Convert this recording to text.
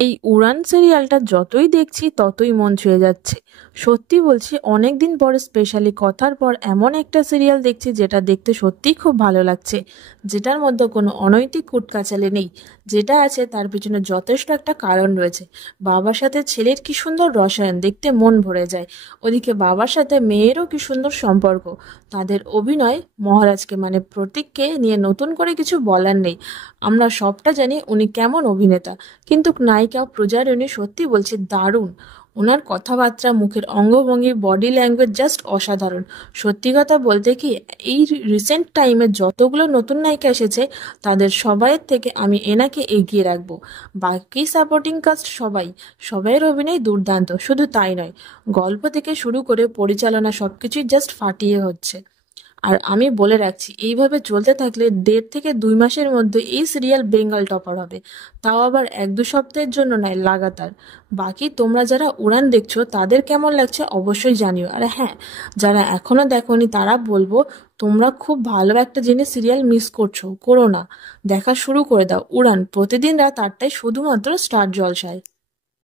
এই উড়ান সিরিয়ালটা যতই দেখছি ততই মন ছুঁয়ে যাচ্ছে। সত্যি বলছি, অনেকদিন পরে স্পেশালি কথার পর এমন একটা সিরিয়াল দেখছি যেটা দেখতে সত্যিই খুব ভালো লাগছে, যেটার মধ্যে কোনো অনৈতিক কুটকাচালে নেই। যেটা আছে তার পিছনে যথেষ্ট একটা কারণ রয়েছে। বাবার সাথে ছেলের কি সুন্দর রসায়ন, দেখতে মন ভরে যায়। ওদিকে বাবার সাথে মেয়েরও কি সুন্দর সম্পর্ক। তাদের অভিনয়, মহারাজকে মানে প্রতীককে নিয়ে নতুন করে কিছু বলার নেই। আমরা সবটা জানি উনি কেমন অভিনেতা, কিন্তু নায়িকা প্রজারণী সত্যি বলছি দারুণ। ওনার কথাবার্তা, মুখের অঙ্গভঙ্গি, বডি ল্যাঙ্গুয়েজ জাস্ট অসাধারণ। সত্যি কথা বলতে কি, এই রিসেন্ট টাইমে যতগুলো নতুন নায়িকা এসেছে তাদের সবাইয়ের থেকে আমি এনাকে এগিয়ে রাখবো। বাকি সাপোর্টিং কাস্ট সবাইয়ের অভিনয় দুর্দান্ত। শুধু তাই নয়, গল্প থেকে শুরু করে পরিচালনা সবকিছুই জাস্ট ফাটিয়ে হচ্ছে। আর আমি বলে রাখছি, এইভাবে চলতে থাকলে 1.5 থেকে 2 মাসের মধ্যে এই সিরিয়াল বেঙ্গল টপার হবে। তাও আবার 1-2 সপ্তাহের জন্য নয়, লাগাতার। বাকি তোমরা যারা উড়ান দেখছো তাদের কেমন লাগছে অবশ্যই জানিও। আর হ্যাঁ, যারা এখনো দেখোনি তারা বলবো, তোমরা খুব ভালো একটা জিনিস সিরিয়াল মিস করো না। দেখা শুরু করে দাও উড়ান, প্রতিদিন রাত 8টায় শুধুমাত্র স্টার জলসায়।